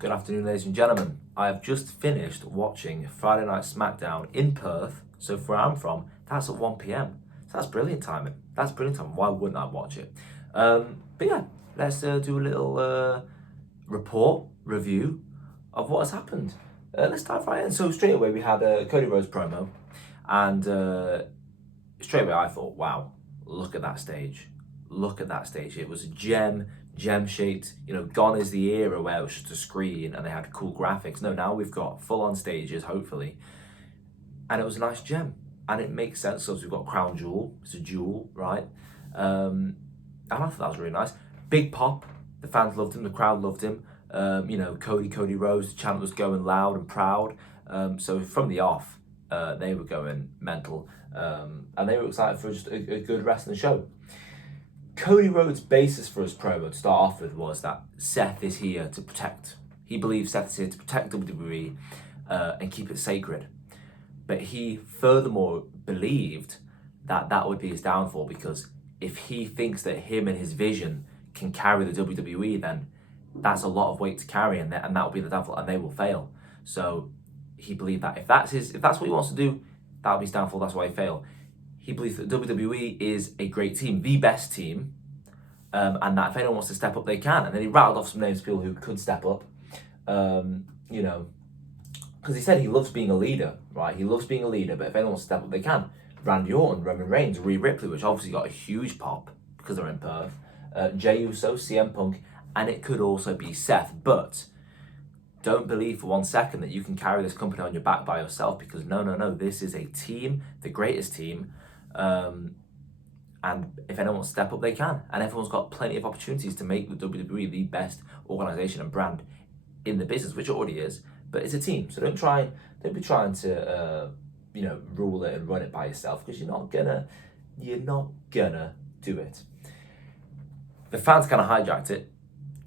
Good afternoon, ladies and gentlemen. I have just finished watching Friday Night Smackdown in Perth. So where I'm from, that's at 1 p.m. So that's brilliant timing. That's brilliant timing. Why wouldn't I watch it? But yeah, let's do a little review of what has happened. Let's dive right in. So straight away we had a Cody Rhodes promo, and straight away I thought, wow, look at that stage. Look at that stage. It was a gem shaped. Gone is the era where it was just a screen and they had cool graphics. No, now we've got full on stages, hopefully, and it was a nice gem, and it makes sense. So we've got Crown Jewel. It's a jewel, right? And I thought that was really nice. Big pop. The fans loved him. The crowd loved him. Cody Rhodes. The chant was going loud and proud. So from the off, they were going mental, and they were excited for just a good wrestling show. Cody Rhodes' basis for his promo to start off with was that Seth is here to protect. He believes Seth is here to protect WWE and keep it sacred. But he furthermore believed that that would be his downfall, because if he thinks that him and his vision can carry the WWE, then that's a lot of weight to carry, and that will be the downfall, and they will fail. So he believed that if that's what he wants to do, that will be his downfall. That's why he failed. He believes that WWE is a great team, the best team, and that if anyone wants to step up, they can. And then he rattled off some names of people who could step up, because he said he loves being a leader, right? He loves being a leader, but if anyone wants to step up, they can. Randy Orton, Roman Reigns, Rhea Ripley, which obviously got a huge pop because they're in Perth, Jey Uso, CM Punk, and it could also be Seth. But don't believe for 1 second that you can carry this company on your back by yourself, because no, this is a team, the greatest team. And if anyone wants to step up, they can. And everyone's got plenty of opportunities to make the WWE the best organization and brand in the business, which it already is. But it's a team, so don't be trying to rule it and run it by yourself, because you're not gonna do it. The fans kind of hijacked it,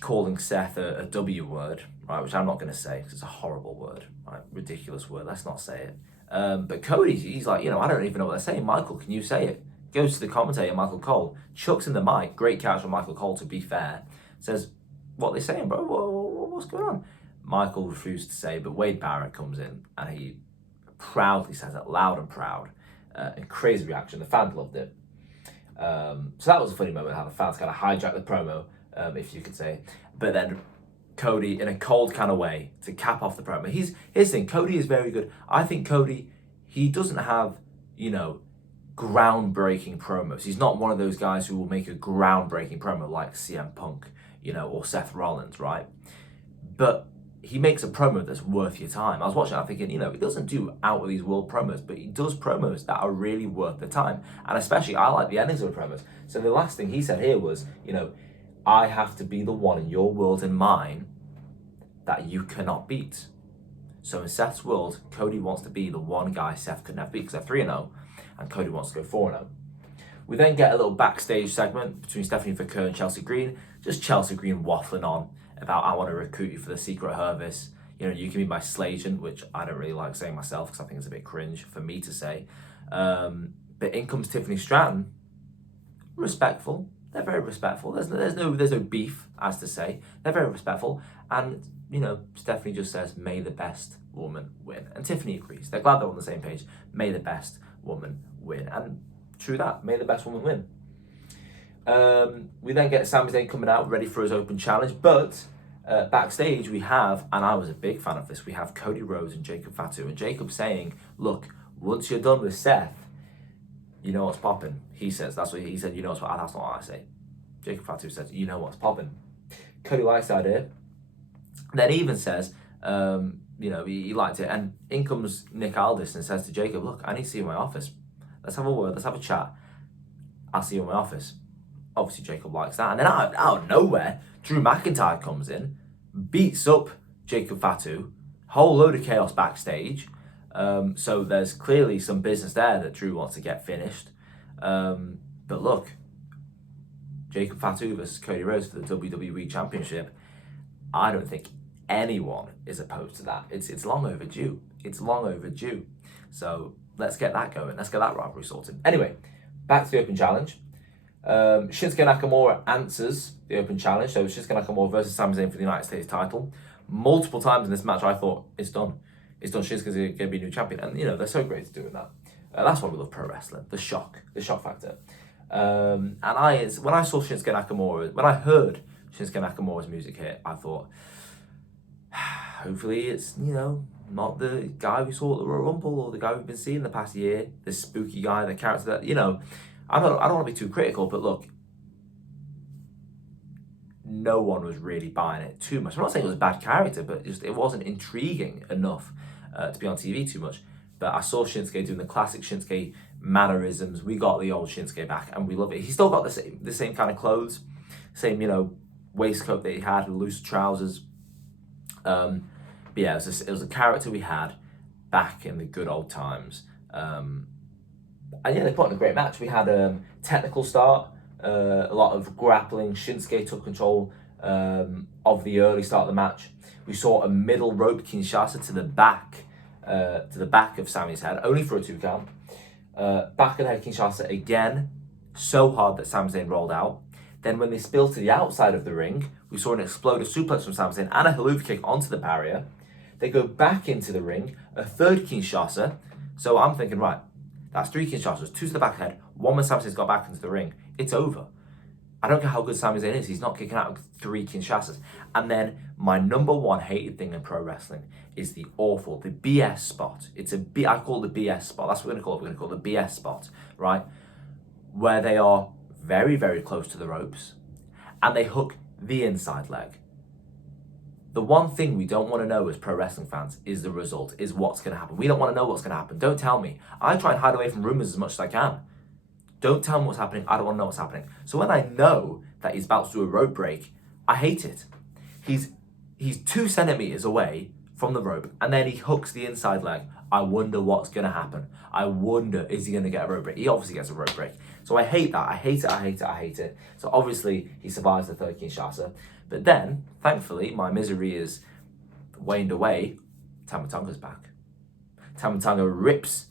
calling Seth a W word, right? Which I'm not gonna say because it's a horrible word, right? Ridiculous word. Let's not say it. But Cody, he's like, I don't even know what they're saying. Michael, can you say it? Goes to the commentator, Michael Cole, chucks in the mic. Great catch from Michael Cole, to be fair. Says, what are they saying, bro? What's going on? Michael refused to say, but Wade Barrett comes in and he proudly says it, loud and proud. And crazy reaction. The fans loved it. So that was a funny moment, how the fans kind of hijacked the promo, if you could say. But then Cody, in a cold kind of way, to cap off the promo. Here's the thing, Cody is very good. I think Cody, he doesn't have, groundbreaking promos. He's not one of those guys who will make a groundbreaking promo like CM Punk, or Seth Rollins, right? But he makes a promo that's worth your time. I was watching, I'm thinking, he doesn't do out of these world promos, but he does promos that are really worth the time. And especially, I like the endings of the promos. So the last thing he said here was, I have to be the one in your world and mine that you cannot beat. So in Seth's world, Cody wants to be the one guy Seth could never beat, because they're 3-0, and Cody wants to go 4-0. We then get a little backstage segment between Stephanie Foucault and Chelsea Green. Just Chelsea Green waffling on about, I want to recruit you for the Secret Service. You can be my slagent, which I don't really like saying myself, because I think it's a bit cringe for me to say. But in comes Tiffany Stratton. Respectful. They're very respectful. There's no beef, as to say. They're very respectful. And, Stephanie just says, may the best woman win. And Tiffany agrees. They're glad they're on the same page. May the best woman win. And true that. May the best woman win. We then get Sami Zayn coming out, ready for his open challenge. But backstage we have, and I was a big fan of this, we have Cody Rhodes and Jacob Fatu. And Jacob saying, look, once you're done with Seth, you know what's popping. He says, that's what he said, you know what's popping. That's not what I say. Jacob Fatu says, you know what's popping. Cody likes the idea. Then he even says, he liked it. And in comes Nick Aldis and says to Jacob, look, I need to see you in my office. Let's have a word, let's have a chat. I'll see you in my office. Obviously, Jacob likes that. And then out of nowhere, Drew McIntyre comes in, beats up Jacob Fatu, whole load of chaos backstage. So there's clearly some business there that Drew wants to get finished. But look, Jacob Fatu versus Cody Rhodes for the WWE Championship. I don't think anyone is opposed to that. It's long overdue. It's long overdue. So let's get that going. Let's get that rivalry sorted. Anyway, back to the Open Challenge. Shinsuke Nakamura answers the Open Challenge. So Shinsuke Nakamura versus Sami Zayn for the United States title. multiple times in this match, I thought, it's done. It's done. Shinsuke's going to be new champion. And, they're so great at doing that. That's why we love pro wrestling. The shock factor. And when I saw Shinsuke Nakamura, when I heard Shinsuke Nakamura's music hit, I thought, hopefully it's, not the guy we saw at the Royal Rumble or the guy we've been seeing the past year, this spooky guy, the character that, I don't want to be too critical, but look, no one was really buying it too much. I'm not saying it was a bad character, but it wasn't intriguing enough to be on TV too much. But I saw Shinsuke doing the classic Shinsuke mannerisms. We got the old Shinsuke back, and we love it. He's still got the same kind of clothes, same waistcoat that he had, loose trousers. But yeah, it was a character we had back in the good old times. And yeah, they put on a great match. We had a technical start, a lot of grappling. Shinsuke took control of the early start of the match. We saw a middle rope Kinshasa to the back of Sami's head, only for a 2 count. Back of the head Kinshasa again, so hard that Sami Zayn rolled out. Then when they spilled to the outside of the ring, we saw an explosive suplex from Sami Zayn and a haluva kick onto the barrier. They go back into the ring, a third Kinshasa. So I'm thinking, right, that's 3 Kinshasas, 2 to the back of the head, 1 when Sami Zayn's got back into the ring. It's over. I don't care how good Sami Zayn is, he's not kicking out 3 Kinshasas. And then my number one hated thing in pro wrestling is the BS spot. I call it the BS spot. That's what we're going to call it. We're going to call it the BS spot, right? Where they are very, very close to the ropes and they hook the inside leg. The one thing we don't want to know as pro wrestling fans is the result, is what's going to happen. We don't want to know what's going to happen. Don't tell me. I try and hide away from rumors as much as I can. Don't tell me what's happening. I don't want to know what's happening. So when I know that he's about to do a rope break, I hate it. He's 2 centimeters away from the rope and then he hooks the inside leg. I wonder what's going to happen. I wonder, is he going to get a rope break? He obviously gets a rope break. So I hate that. I hate it. So obviously he survives the third Kinshasa. But then, thankfully, my misery is waned away. Tama Tonga's back. Tama Tonga rips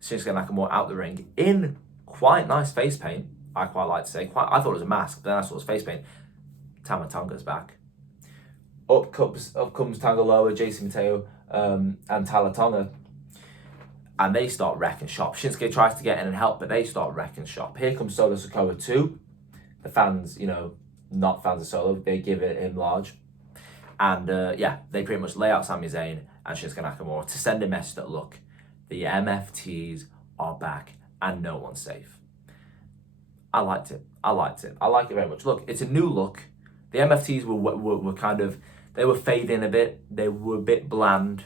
Shinsuke Nakamura out the ring in quite nice face paint. I quite like to say. I thought it was a mask, but then I saw it was face paint. Tama Tonga's back. Up comes Tanga Loa, JC Mateo, and Tala Tonga. And they start wrecking shop. Shinsuke tries to get in and help, but they start wrecking shop. Here comes Solo Sikoa too. The fans, not fans of Solo, they give it him large. And they pretty much lay out Sami Zayn and Shinsuke Nakamura to send a message that, look, the MFTs are back and no one's safe. I liked it. I like it very much. Look, it's a new look. The MFTs were kind of, they were fading a bit. They were a bit bland.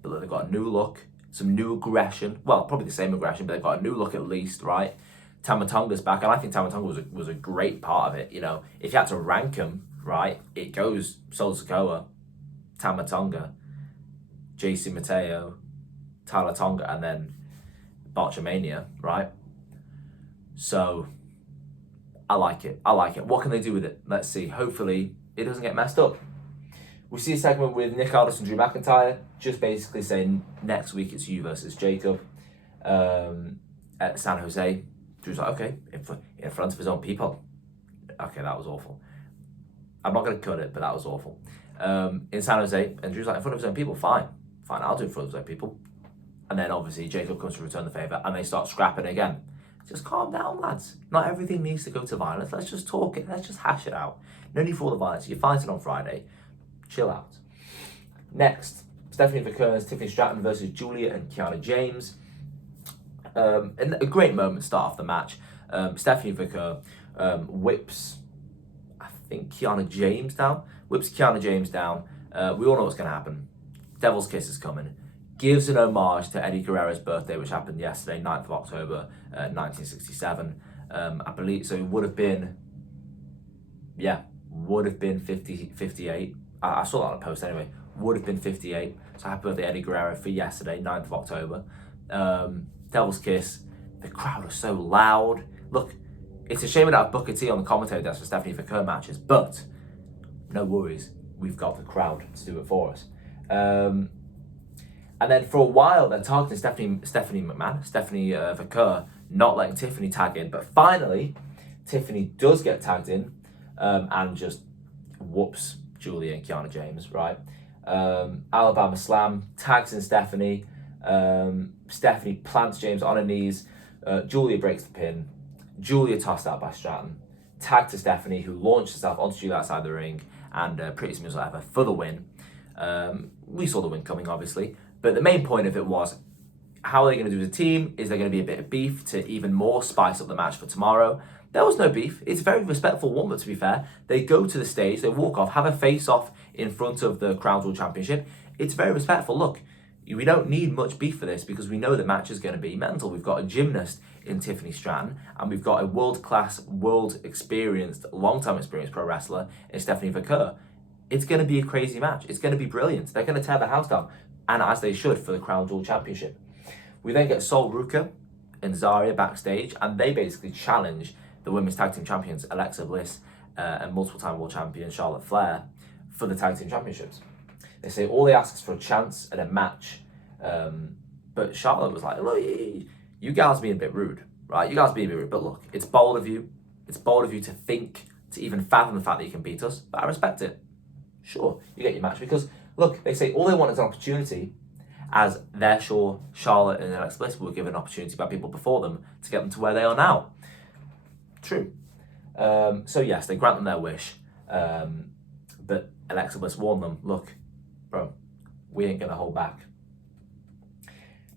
But they've got a new look, some new aggression. Well, probably the same aggression, but they've got a new look at least, right? Tama Tonga's back, and I think Tama Tonga was a great part of it. If you had to rank them, right, it goes Solo Sikoa, Tama Tonga, JC Mateo, Tala Tonga, and then Botchamania, right? So I like it. What can they do with it? Let's see. Hopefully it doesn't get messed up. We see a segment with Nick Aldis and Drew McIntyre, just basically saying next week it's you versus Jacob at San Jose. Drew's like, okay, in front of his own people. Okay, that was awful. I'm not going to cut it, but that was awful. In San Jose, and Drew's like, in front of his own people, fine, I'll do it in front of his own people. And then obviously Jacob comes to return the favour and they start scrapping again. Just calm down, lads. Not everything needs to go to violence. Let's just talk it. Let's just hash it out. No need for all the violence. You're fighting on Friday. Chill out. Next, Stephanie McKern, Tiffany Stratton versus Julia and Kiana James. And a great moment start off the match. Stephanie Vicker whips, I think, Kiana James down. Whips Kiana James down. We all know what's going to happen. Devil's Kiss is coming. Gives an homage to Eddie Guerrero's birthday, which happened yesterday, 9th of October, 1967. I believe, so it would have been 58. I saw that on a post anyway. Would have been 58. So happy birthday, Eddie Guerrero, for yesterday, 9th of October. Devil's Kiss. The crowd are so loud. Look, it's a shame we don't have Booker T on the commentary desk for Stephanie Vicker matches, but no worries. We've got the crowd to do it for us. And then for a while, they're targeting Stephanie Vicker, not letting Tiffany tag in. But finally, Tiffany does get tagged in and just whoops Julia and Kiana James, right? Alabama Slam, tags in Stephanie. Stephanie plants James on her knees. Julia breaks the pin. Julia tossed out by Stratton. Tag to Stephanie, who launched herself onto Julia outside the ring, and pretty smooth as ever for the win. We saw the win coming, obviously, but the main point of it was, how are they going to do as a team? Is there going to be a bit of beef to even more spice up the match for tomorrow? There was no beef. It's a very respectful one, but to be fair, they go to the stage, they walk off, have a face-off in front of the Crown Jewel Championship. It's very respectful. Look, we don't need much beef for this because we know the match is going to be mental. We've got a gymnast in Tiffany Stratton, and we've got a world-class, world-experienced, long-time experienced pro wrestler in Stephanie Vaquer. It's going to be a crazy match. It's going to be brilliant. They're going to tear the house down, and as they should, for the Crown Jewel Championship. We then get Sol Ruka and Zarya backstage, and they basically challenge the women's tag team champions Alexa Bliss and multiple-time world champion Charlotte Flair for the tag team championships. They say all they ask is for a chance at a match, but Charlotte was like, look, you guys being a bit rude, right? You guys being a bit rude, but look, it's bold of you. It's bold of you to think, to even fathom the fact that you can beat us, but I respect it. Sure, you get your match, because look, they say all they want is an opportunity, as they're sure Charlotte and Alexa Bliss were given an opportunity by people before them to get them to where they are now. True. So yes, they grant them their wish, but Alexa Bliss warned them, look, bro, we ain't gonna hold back.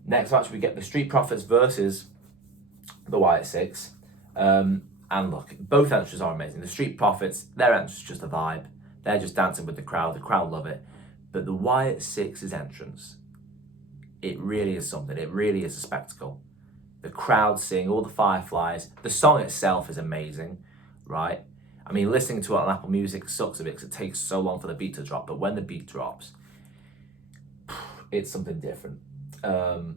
Next match, we get the Street Profits versus the Wyatt Sicks. And look, both entrances are amazing. The Street Profits, their entrance is just a vibe. They're just dancing with the crowd love it. But the Wyatt Sicks' entrance, it really is something. It really is a spectacle. The crowd sing, all the fireflies. The song itself is amazing, right? I mean, listening to it on Apple Music sucks a bit because it takes so long for the beat to drop. But when the beat drops, it's something different. But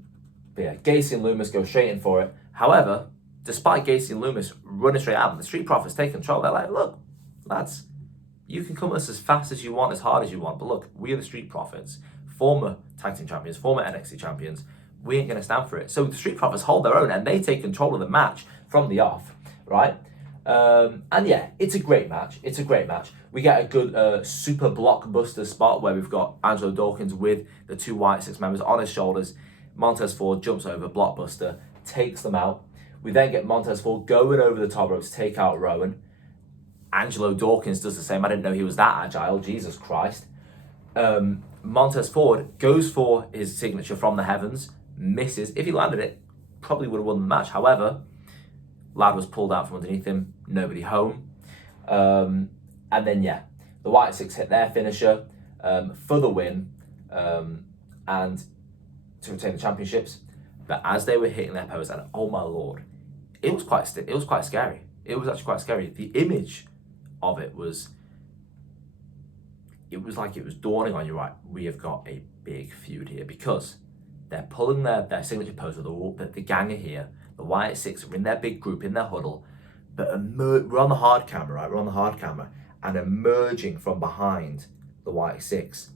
yeah, Gacy and Loomis go straight in for it. However, despite Gacy and Loomis running straight at them, the Street Profits take control. They're like, look, lads, you can come at us as fast as you want, as hard as you want. But look, we are the Street Profits, former tag team champions, former NXT champions. We ain't going to stand for it. So the Street Profits hold their own and they take control of the match from the off, right? And yeah, it's a great match. It's a great match. We get a good super blockbuster spot where we've got Angelo Dawkins with the two Wyatt Sicks members on his shoulders. Montez Ford jumps over, blockbuster, takes them out. We then get Montez Ford going over the top rope to take out Rowan. Angelo Dawkins does the same. I didn't know he was that agile. Jesus Christ. Montez Ford goes for his signature from the heavens, misses. If he landed it, probably would have won the match. However, lad was pulled out from underneath him, nobody home. And then, yeah, the Wyatt Sicks hit their finisher for the win and to retain the championships. But as they were hitting their pose, and oh my lord, it was quite scary. It was actually quite scary. The image of it was like it was dawning on you, right, we have got a big feud here, because they're pulling their signature pose with the gang are here. The Wyatt Sicks are in their big group, in their huddle, but we're on the hard camera, right? We're on the hard camera, and emerging from behind the Wyatt Sicks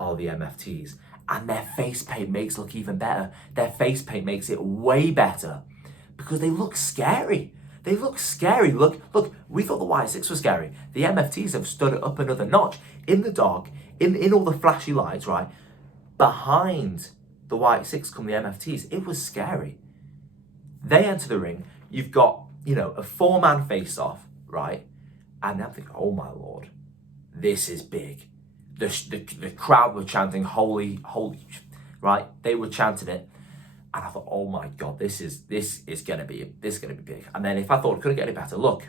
are the MFTs, and their face paint makes it look even better. Their face paint makes it way better because they look scary. They look scary. Look, we thought the Wyatt Sicks were scary. The MFTs have stood it up another notch. In the dark, in all the flashy lights, right? Behind the Wyatt Sicks come the MFTs. It was scary. They enter the ring. You've got, a 4-man face-off, right? And I'm thinking, oh my lord, this is big. The crowd were chanting, holy, right? They were chanting it. And I thought, oh my God, this is gonna be big. And then if I thought it couldn't get any better, look,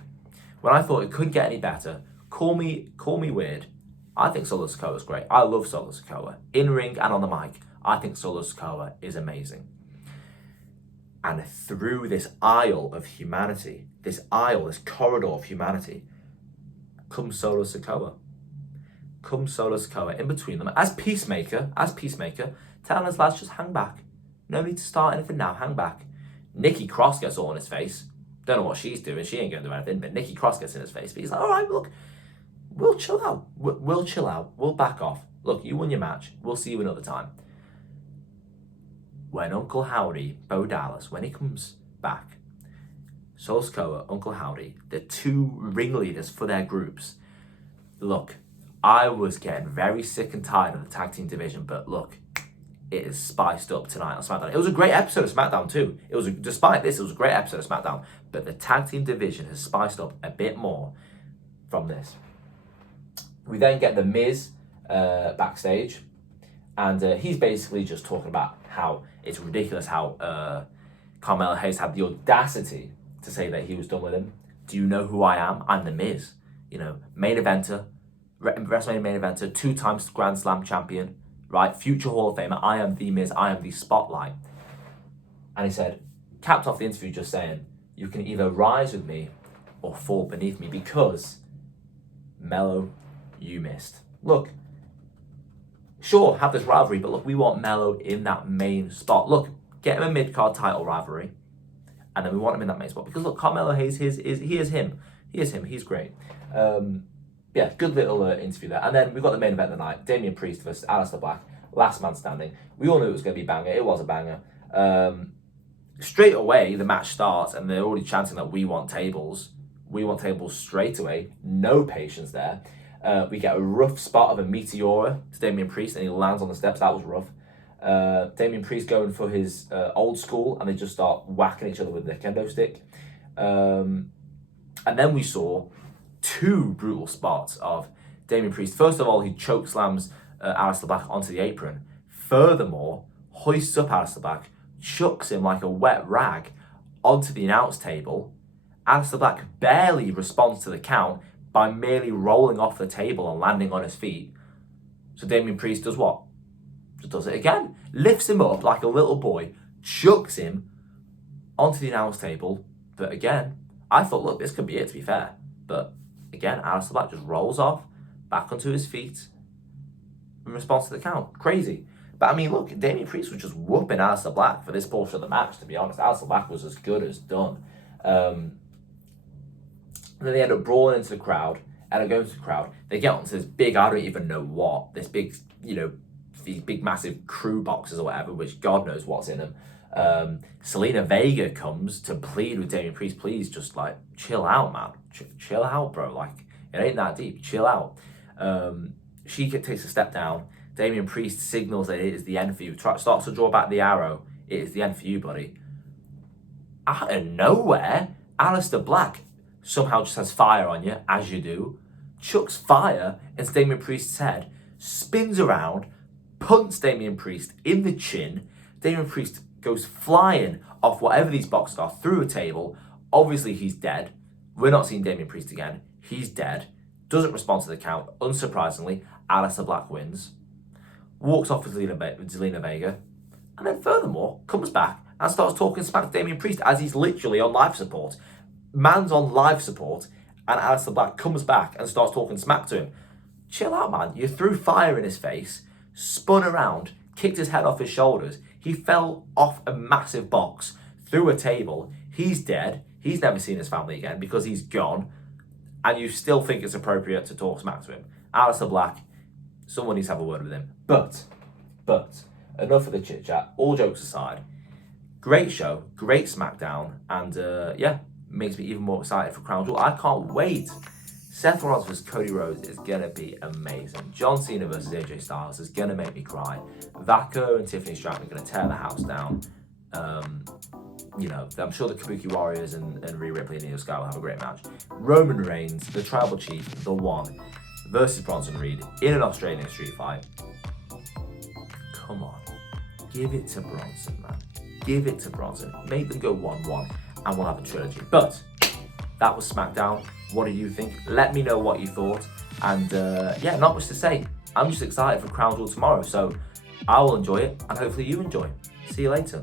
when I thought it couldn't get any better, call me weird. I think Solo Sikoa is great. I love Solo Sikoa. In ring and on the mic, I think Solo Sikoa is amazing. And through this aisle of humanity, this corridor of humanity, comes Solo Sikoa. In between them, as Peacemaker, telling us, lads, just hang back. No need to start anything now, hang back. Nikki Cross gets all in his face. Don't know what she's doing, she ain't going to do anything, but Nikki Cross gets in his face. But he's like, all right, look, we'll chill out. We'll chill out. We'll back off. Look, you won your match. We'll see you another time. When Uncle Howdy, Bo Dallas, when he comes back, Solo Sikoa, Uncle Howdy, the two ringleaders for their groups, look, I was getting very sick and tired of the tag team division, but look, it is spiced up tonight on SmackDown. It was a great episode of SmackDown too. Despite this, it was a great episode of SmackDown, but the tag team division has spiced up a bit more from this. We then get The Miz backstage, and he's basically just talking about how it's ridiculous how Carmelo Hayes had the audacity to say that he was done with him. Do you know who I am? I'm The Miz. You know, main eventer, WrestleMania main eventer, 2 times Grand Slam champion, right? Future Hall of Famer. I am The Miz. I am the spotlight. And he said, capped off the interview just saying, you can either rise with me or fall beneath me because, Melo, you missed. Look, sure, have this rivalry, but look, we want Melo in that main spot. Look, get him a mid-card title rivalry, and then we want him in that main spot. Because look, Carmelo Hayes, he is him. He is him. He's great. Yeah, good little interview there. And then we've got the main event of the night, Damian Priest versus Aleister Black, last man standing. We all knew it was going to be a banger. It was a banger. Straight away, the match starts, and they're already chanting that we want tables. We want tables straight away. No patience there. We get a rough spot of a Meteora to Damian Priest, and he lands on the steps. That was rough. Damian Priest going for his old school, and they just start whacking each other with the kendo stick. And then we saw 2 brutal spots of Damian Priest. First of all, he choke slams Aleister Black onto the apron. Furthermore, hoists up Aleister Black, chucks him like a wet rag onto the announce table. Aleister Black barely responds to the count by merely rolling off the table and landing on his feet. So Damian Priest does what? Just does it again. Lifts him up like a little boy, chucks him onto the announce table. But again, I thought, look, this could be it, to be fair. But again, Aleister Black just rolls off, back onto his feet, in response to the count. Crazy. But I mean, look, Damian Priest was just whooping Aleister Black for this portion of the match, to be honest. Aleister Black was as good as done. And then they end up brawling into the crowd, and going to the crowd. They get onto this big, I don't even know what, this big, these big massive crew boxes or whatever, which God knows what's in them. Selena Vega comes to plead with Damian Priest, please just like chill out, man. Chill out, bro. Like, it ain't that deep. Chill out. She takes a step down. Damian Priest signals that it is the end for you. Starts to draw back the arrow. It is the end for you, buddy. Out of nowhere, Aleister Black somehow just has fire on you, as you do. Chucks fire into Damian Priest's head. Spins around. Punts Damian Priest in the chin. Damian Priest goes flying off whatever these boxes are through a table. Obviously, he's dead. We're not seeing Damian Priest again. He's dead. Doesn't respond to the count. Unsurprisingly, Aleister Black wins. Walks off with Zelina Vega. And then furthermore, comes back and starts talking smack to Damian Priest as he's literally on life support. Man's on life support, and Aleister Black comes back and starts talking smack to him. Chill out, man. You threw fire in his face, spun around, kicked his head off his shoulders. He fell off a massive box, through a table. He's dead. He's never seen his family again because he's gone. And you still think it's appropriate to talk smack to him. Aleister Black, someone needs to have a word with him. But, enough of the chit-chat. All jokes aside, great show, great SmackDown, and makes me even more excited for Crown Jewel. I can't wait. Seth Rollins versus Cody Rhodes is going to be amazing. John Cena versus AJ Styles is going to make me cry. Vaco and Tiffany Stratton are going to tear the house down. I'm sure the Kabuki Warriors and Rhea Ripley and Io Sky will have a great match. Roman Reigns, the Tribal Chief, the One, versus Bronson Reed in an Australian street fight. Come on. Give it to Bronson, man. Give it to Bronson. Make them go 1-1 and we'll have a trilogy. But that was SmackDown. What do you think? Let me know what you thought. And not much to say. I'm just excited for Crown Jewel tomorrow. So I will enjoy it and hopefully you enjoy. See you later.